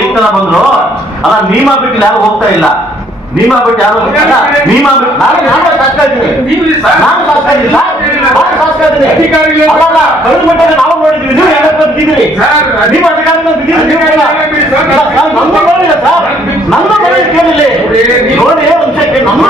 ಈ ತರ ಬಂದ್ರು ಅಲ್ಲ ನೀಮಾ ಬಿಟ್ಟು ಯಾರು ಹೋಗ್ತಾ ಇಲ್ಲ ನೀಮಾ ಬಿಟ್ಟು ಯಾರು ನೀಮಾ ಬಿಟ್ಟು ನಾನು ಶಾಸಕ ಇದ್ದೀನಿ ಕಳೆದ ಮಟ್ಟಕ್ಕೆ ನಾವು ನೋಡಿದ್ವಿ ನೀವು ಯಾರು ಬಿದ್ದಿದ್ದೀರಿ ನಿಮ್ಮ ಅಧಿಕಾರಿಗಳು ಬಿದ್ದಿದ್ದೀರಿ ನೋಡಿಲ್ಲ ಸರ್ ನಮ್ಮ ಮನೆ ಕೇಳಿಲ್ಲ ನೋಡಿ ಅಂಶಕ್ಕೆ ನಮ್ಮ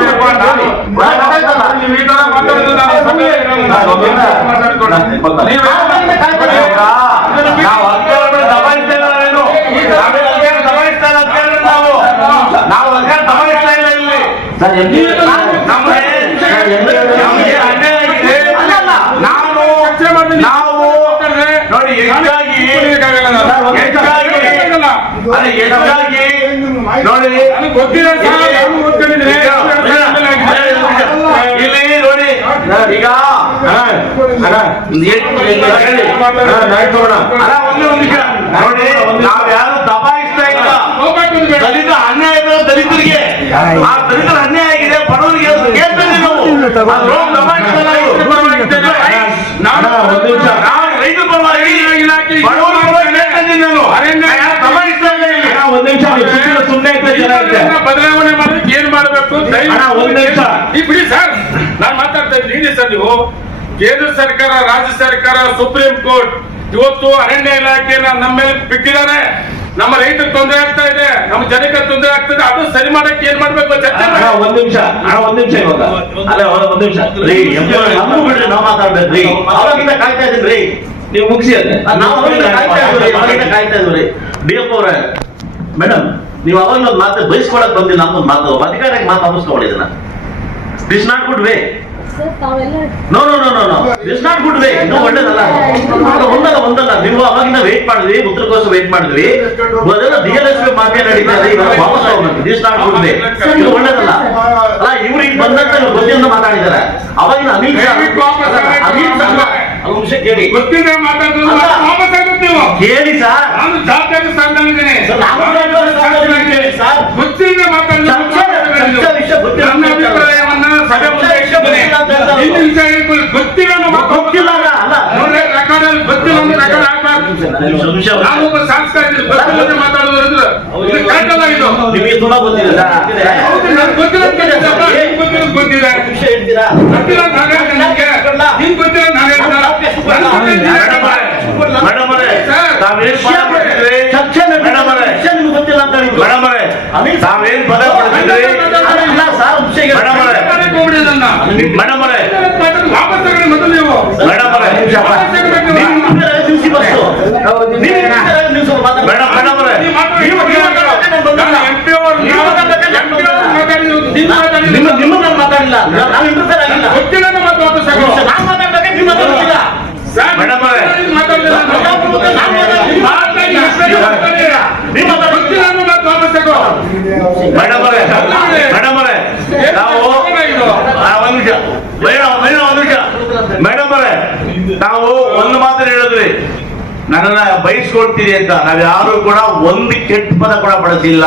ನಾವು ದಬಾಯಿಸ್ತಾ ಇಲ್ಲ ಇಲ್ಲಿ ನಾವು ನೋಡಿ ಹೆಚ್ಚಾಗಿ ನೋಡಿ ಇಲ್ಲಿ ನೋಡಿ ಈಗ ನೋಡಿ ನಾವ್ ಯಾರು ದಬಾಯಿಸ್ತಾ ಇಲ್ಲ ದಲಿತ ಅನ್ಯಾಯ ದಲಿತರಿಗೆ ಆ ದಲಿತರ ಅನ್ಯಾಯ ಆಗಿದೆ ಬಡವರಿಗೆ ಕೇಳ್ತೇನೆ ರೈತರ ಪರವಾಗಿ ಬದಲಾವಣೆ ಮಾಡೋದಕ್ಕೆ ಏನ್ ಮಾಡಬೇಕು ಬಿಡಿ ಸರ್ ನಾನ್ ಮಾತಾಡ್ತಾ ಇದ್ದೀನಿ ಸರ್ ನೀವು ಕೇಂದ್ರ ಸರ್ಕಾರ ರಾಜ್ಯ ಸರ್ಕಾರ ಸುಪ್ರೀಂ ಕೋರ್ಟ್ ಇವತ್ತು ಅರಣ್ಯ ಇಲಾಖೆನ ನಮ್ಮ ಮೇಲೆ ಬಿಟ್ಟಿದ್ದಾರೆ ನಮ್ಮ ರೈತರಿಗೆ ತೊಂದರೆ ಆಗ್ತಾ ಇದೆ ನಮ್ಮ ಜನಕ್ಕೆ ತೊಂದರೆ ಆಗ್ತದೆ ಅದು ಸರಿ ಮಾಡಕ್ಕೆ ಏನ್ ಮಾಡ್ಬೇಕು ಚರ್ಚೆ ಒಂದ್ ನಿಮಿಷ ಇವಾಗ ಅಲ್ಲ ಒಂದ್ ನಿಮಿಷ ಬಿಡ್ರಿ ನಾವು ಮಾತಾಡ್ಬೇಕ್ರಿ ಅವಾಗಿಂದ ಕಾಯ್ತಾ ಇದ್ದೀನ್ರಿ ನೀವು ಮುಗಿಸಿ ಅದೇ ನಾವು ಕಾಯ್ತಾ ಇದ್ವಿ ಡಿಎಫ್ ಅವರೇ ಮೇಡಮ್ ನೀವು ಅವಾಗ ಒಂದು ಮಾತು ಬಯಸ್ಕೊಳಕ್ ಬಂದಿಲ್ಲ ಅಂತ ಒಂದು ಮಾತು ಅಧಿಕಾರಕ್ಕೆ ಮಾತು ಅನ್ನಿಸ್ಕೊಂಡಿದ್ದೀನ this not good way no no no no no this not good way ಇನ್ನೂ ಒಳ್ಳೇದಲ್ಲ ಒಂದಲ್ಲ ನೀವು ಅವಾಗಿಂದ ವೇಟ್ ಮಾಡಿದ್ವಿ ಉತ್ತರಕ್ಕೋಸ್ಕರ ವೇಟ್ ಮಾಡಿದ್ವಿ ಅದೆಲ್ಲ DLSP ಮಾಫಿಯಾ ನಡೀತಾ ಇದೆ ಇವಾಗ ವಾಪಸ್ ಹೋಗ್ಬೇಕು ದಿಸ್ ನಾಟ್ ಗುಡ್ ವೇ ಇದು ಒಳ್ಳೇದಲ್ಲ ಅಲ್ಲ ಇವ್ರು ಈಗ ಬಂದಂತ ಇವ್ರು ಗೊತ್ತಿಂದ ಮಾತಾಡಿದ್ದಾರೆ ಅವಾಗಿನ ಅನಿಲ್ ಅಂಶ ಕೇಳಿ ಗೊತ್ತಿಲ್ಲ ಮಾತಾಡೋದು ಕೇಳಿ ಸರ್ ನಾನು ಜಾತ್ರೆ ಸ್ಥಾನದಲ್ಲಿದ್ದೇನೆ ಸರ್ ಗೊತ್ತಿಲ್ಲ ಮಾತಾಡೋದು ವಿಷಯ ಗೊತ್ತಿಲ್ಲ ಅಭಿಪ್ರಾಯವನ್ನ ಸಭೆ ಮುಂದೆ ಇಟ್ಟಿದ್ದೇನೆ ಗೊತ್ತಿಲ್ಲ ಗೊತ್ತಿಲ್ಲ ಅಲ್ಲ ರೆಕಾರ್ಡ್ ಗೊತ್ತಿಲ್ಲ ಅಂದ್ರೆ ರೆಕಾರ್ಡ್ ಆಗ್ಬಾರ್ದು ನಾನು ಒಬ್ಬ ಶಾಸಕ ಇದ್ದೀನಿ ಗೊತ್ತಿಲ್ಲದೆ ಮಾತಾಡೋದು ಇದು ನಿಮಗೆ ತುಂಬಾ ಗೊತ್ತಿಲ್ಲ ಗೊತ್ತಿಲ್ಲ ಗೊತ್ತಿದೆ ವಿಷಯ ಹೇಳ್ತೀರಾ ಗೊತ್ತಿಲ್ಲ ನಿಮ್ಗೆ ಗೊತ್ತಿಲ್ಲ ಮೇಡಮ್ ಗೊತ್ತಿಲ್ಲ ಅಂತ ತಾವೇನ್ ಪದ ಪಡ್ತಿದ್ರಿ ಮೇಡಮ್ ವಾಪಸ್ ತಗೊಳ್ಳಿ ಮೊದಲು ನೀವು ನಿಮ್ಮನ್ನ ಮಾತಾಡಿಲ್ಲ ನಾವು ಇಂಟರ್ಫೇರ್ ಆಗಿಲ್ಲ ಗೊತ್ತಿಲ್ಲ ಮಾತು ವಾಪಸ್ ನಾವು ಮಾತಾಡ್ಬೇಕು ನಿಮ್ಮ ಗೊತ್ತಿಲ್ಲ ಮೇಡಮ್ ನಾವು ಒಂದು ಮಾತ್ರ ಹೇಳಿದ್ರಿ ನನ್ನನ್ನ ಬಯಸ್ಕೊಳ್ತೀರಿ ಅಂತ ನಾವ್ಯಾರು ಕೂಡ ಒಂದು ಕೆಟ್ಟ ಪದ ಕೂಡ ಬಳಸಿಲ್ಲ.